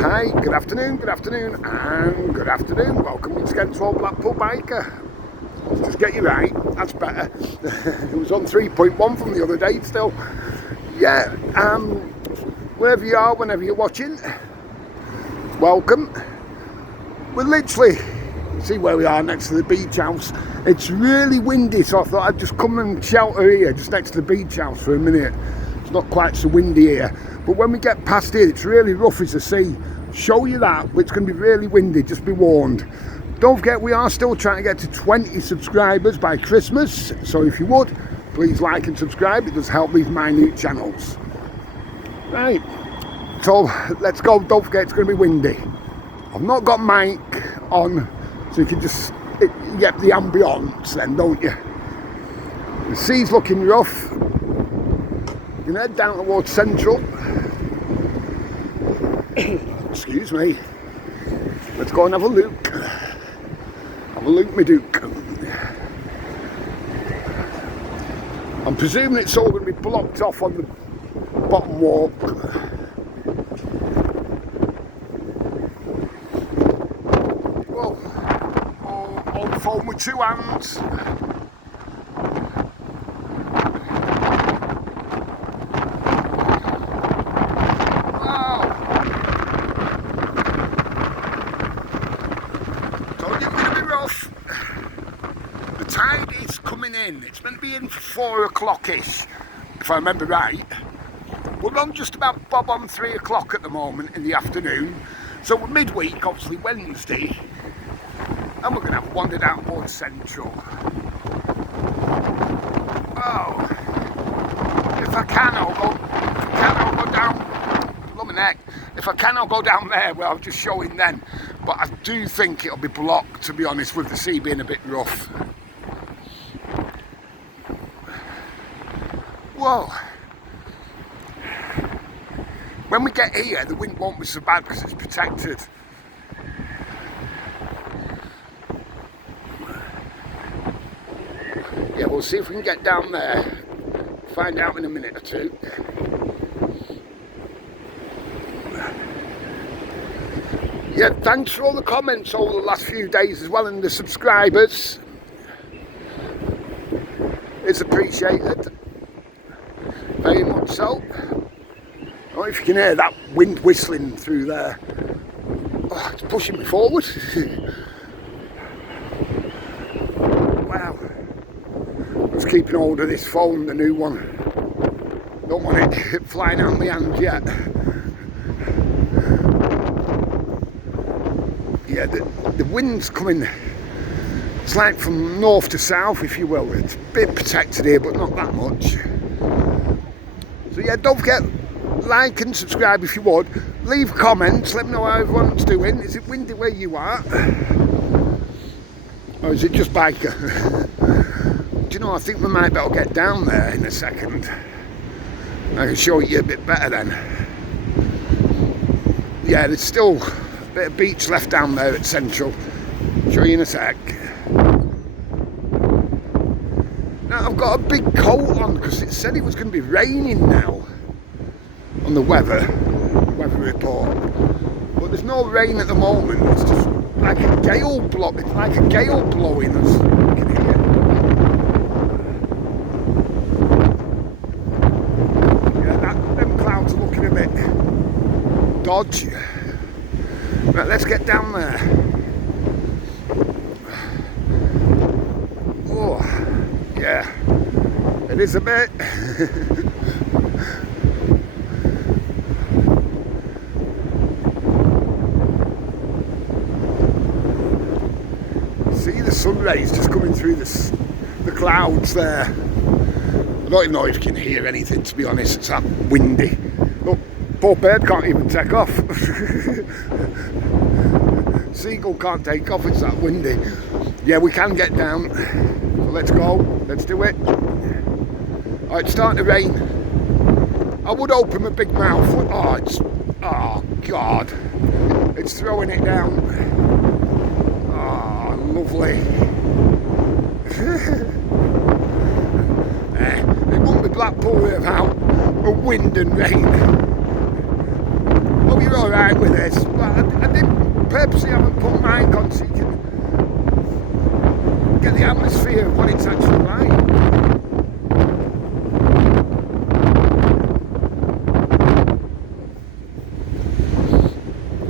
Hi, good afternoon, and good afternoon. Welcome once again to old Blackpool Biker. Let's just get you right, that's better. It was on 3.1 from the other day still. Yeah, wherever you are, whenever you're watching, welcome. We're literally, see where we are, next to the beach house. It's really windy, so I thought I'd just come and shelter here, just next to the beach house for a minute. It's not quite so windy here, but when we get past here, it's really rough as the sea. Show you that, but it's going to be really windy, just be warned. Don't forget, we are still trying to get to 20 subscribers by Christmas, so if you would, please like and subscribe. It does help these minute channels. Right, so let's go. Don't forget, it's going to be windy. I've not got mic on, so you can just get the ambience then, don't you? The sea's looking rough. You can head down towards Central. Excuse me. Let's go and have a look. Have a look, me duke. I'm presuming it's all going to be blocked off on the bottom walk. Well, hold phone with two hands. It's meant to be in for 4 o'clock-ish, if I remember right. We're on just about bob on 3 o'clock at the moment in the afternoon. So we're midweek, obviously Wednesday, and we're going to have wandered out towards Central. Oh, if I can, I'll go down. Love my neck. If I can, I'll go down there where I was just showing then. But I do think it'll be blocked, to be honest, with the sea being a bit rough. Whoa. When we get here, the wind won't be so bad because it's protected. Yeah, we'll see if we can get down there. Find out in a minute or two. Yeah, thanks for all the comments over the last few days as well, and the subscribers. It's appreciated. Very much so. I don't know if you can hear that wind whistling through there. Oh, it's pushing me forward. Wow. I'm just keeping hold of this phone, the new one. Don't want it flying out of my hand yet. Yeah, the wind's coming. It's like from north to south, if you will. It's a bit protected here, but not that much. So yeah, don't forget, like and subscribe if you would. Leave comments, let me know how everyone's doing. Is it windy where you are? Or is it just biker? Do you know, I think we might be able to get down there in a second. I can show you a bit better then. Yeah, there's still a bit of beach left down there at Central. Show you in a sec. Now, I've got a big coat on because it said it was going to be raining now on the weather report, but there's no rain at the moment. It's just like a gale blowing. It's like a gale blowing, as you can hear. Yeah, them clouds are looking a bit dodgy. Right, let's get down there. Oh. Yeah, it is a bit. See the sun rays just coming through the clouds there. I don't even know if you can hear anything, to be honest. It's that windy. Look, poor bird can't even take off. Seagull can't take off, it's that windy. Yeah, we can get down. So let's go, let's do it. Oh, it's starting to rain. I would open my big mouth. Oh God. It's throwing it down. Oh, lovely. It wouldn't be Blackpool without a wind and rain. hope you're alright with this. But I didn't purposely haven't put mic on so you can get the atmosphere of what it's actually like.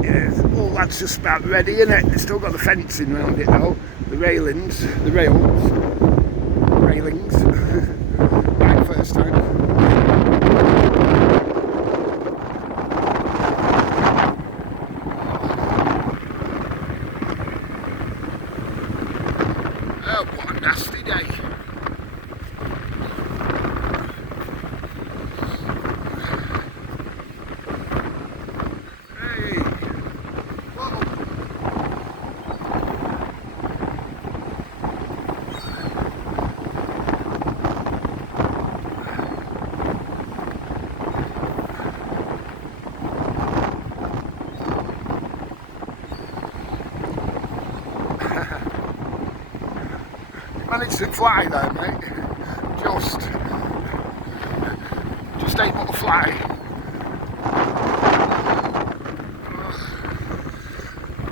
Yeah, all that's just about ready, isn't it? They've still got the fencing around it though. The railings. Right first time. Oh, what a nasty day. Hey. Whoa. Managed to fly there, mate. Just able to fly.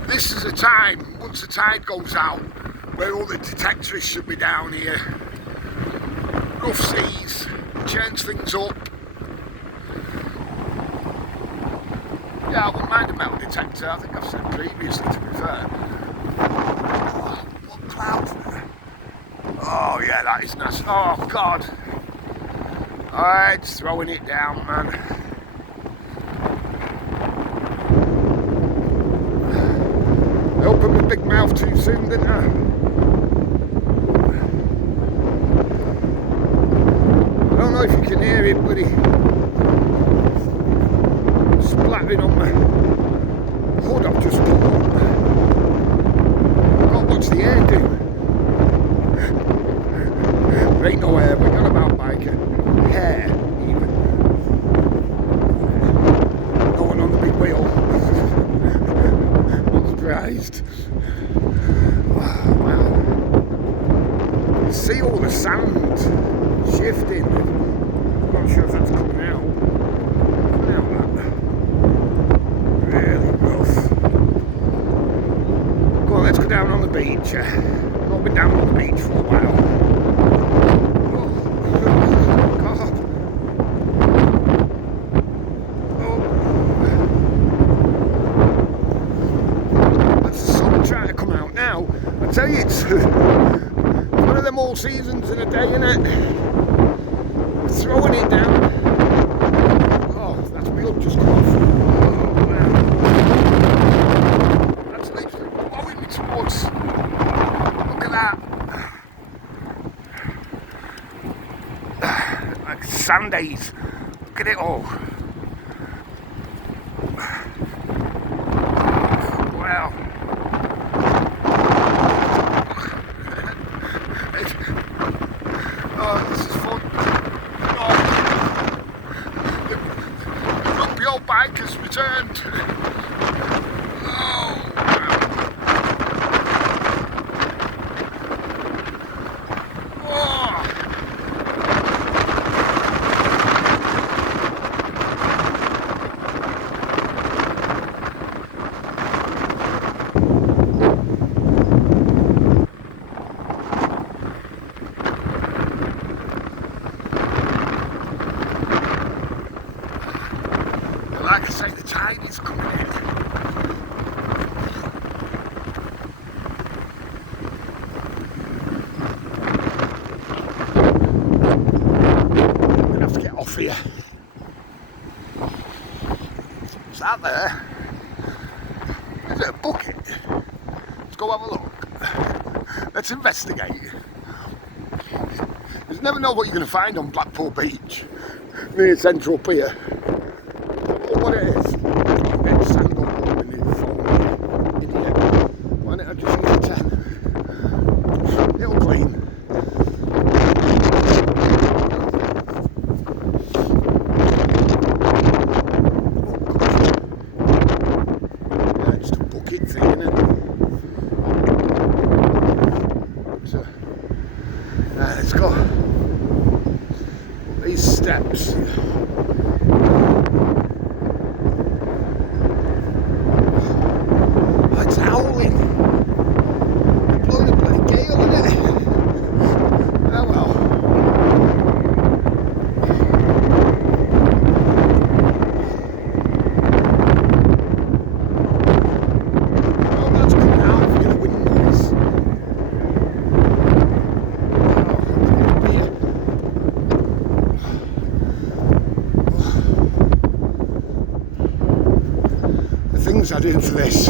This is a time, once the tide goes out, where all the detectorists should be down here. Rough seas, churns things up. Yeah, I wouldn't mind a metal detector, I think I've said previously, to be fair. Oh, what clouds there? Oh yeah, that is nice. Oh God. Alright, throwing it down, man. I opened my big mouth too soon, didn't I? I don't know if you can hear it, buddy. Splattering on my hood I've just put on. God, what's the air do? There ain't no air, we're not about biker. Hair, even. No one on the big wheel. Not surprised. Wow. You see all the sand shifting. I'm not sure if that's coming out. Coming out that. Really rough. Go on, let's go down on the beach. I've not been down on the beach for a while. I tell you, it's one of them all seasons in a day, innit? Throwing it down. Oh, that's me up just come off. Oh, man. That's literally blowing me towards. Look at that. Like sand days. Look at it all. Wow. Oh, this is fun. Oh, the grumpy old bike has returned. Oh, oh. Like I say, the tide is coming in. I'm going to have to get off here. Is that there? Is it a bucket? Let's go have a look. Let's investigate. You never know what you're going to find on Blackpool Beach, near Central Pier. What it is, I'm getting sand all over my new phone. Idiot. Why don't I just use a 10? It'll clean. Yeah, just a bucket thing, isn't it? So, let's go. These steps. as I do for this.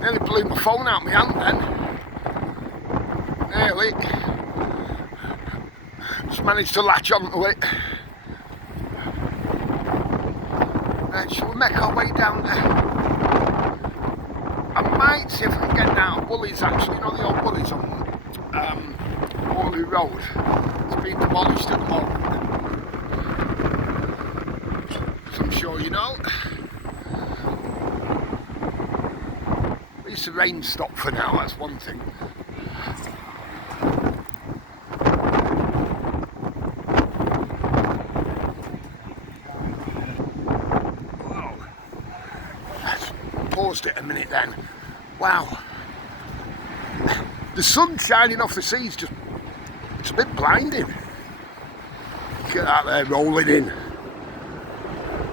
Nearly blew my phone out my hand then. Nearly. Just managed to latch onto it. Shall we make our way down there? I might see if I can get down Bullies actually, you know the old Bullies on Waterloo Road. It's been demolished at the moment. As I'm sure you know. At least the rain stopped for now, that's one thing. Paused it a minute then. Wow. The sun shining off the sea is just, it's a bit blinding. Look at that there rolling in.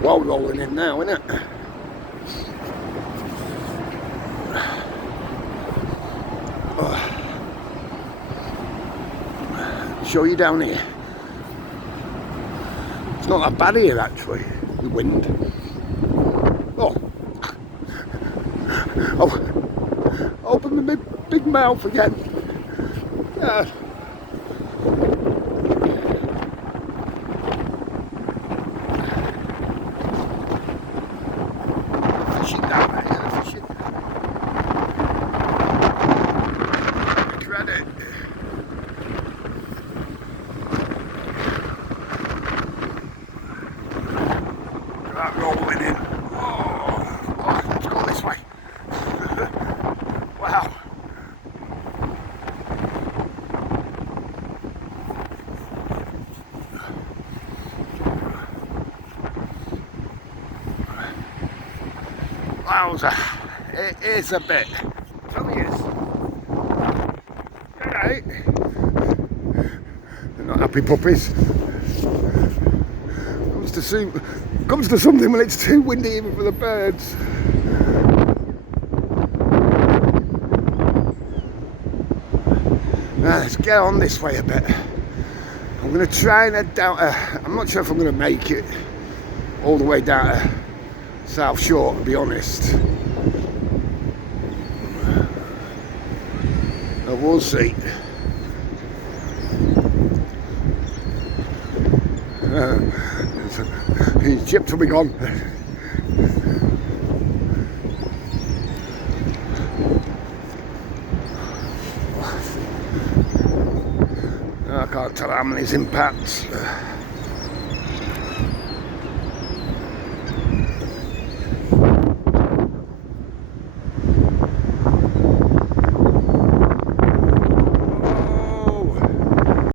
Well, rolling in now, isn't it? Show you down here. It's not that bad here actually, the wind. Oh. Oh, open my big mouth again. Fishing down there, fishing. Credit. That rolling in. Oh, let's go this way. Wow. Wowza. It is a bit. Tell me is. Alright. They're not happy puppies. Comes to something when it's too windy even for the birds. Now let's get on this way a bit. I'm going to try and head down to, I'm not sure if I'm going to make it all the way down to South Shore, to be honest. We'll see. His chips will be gone. I can't tell how many's impacts.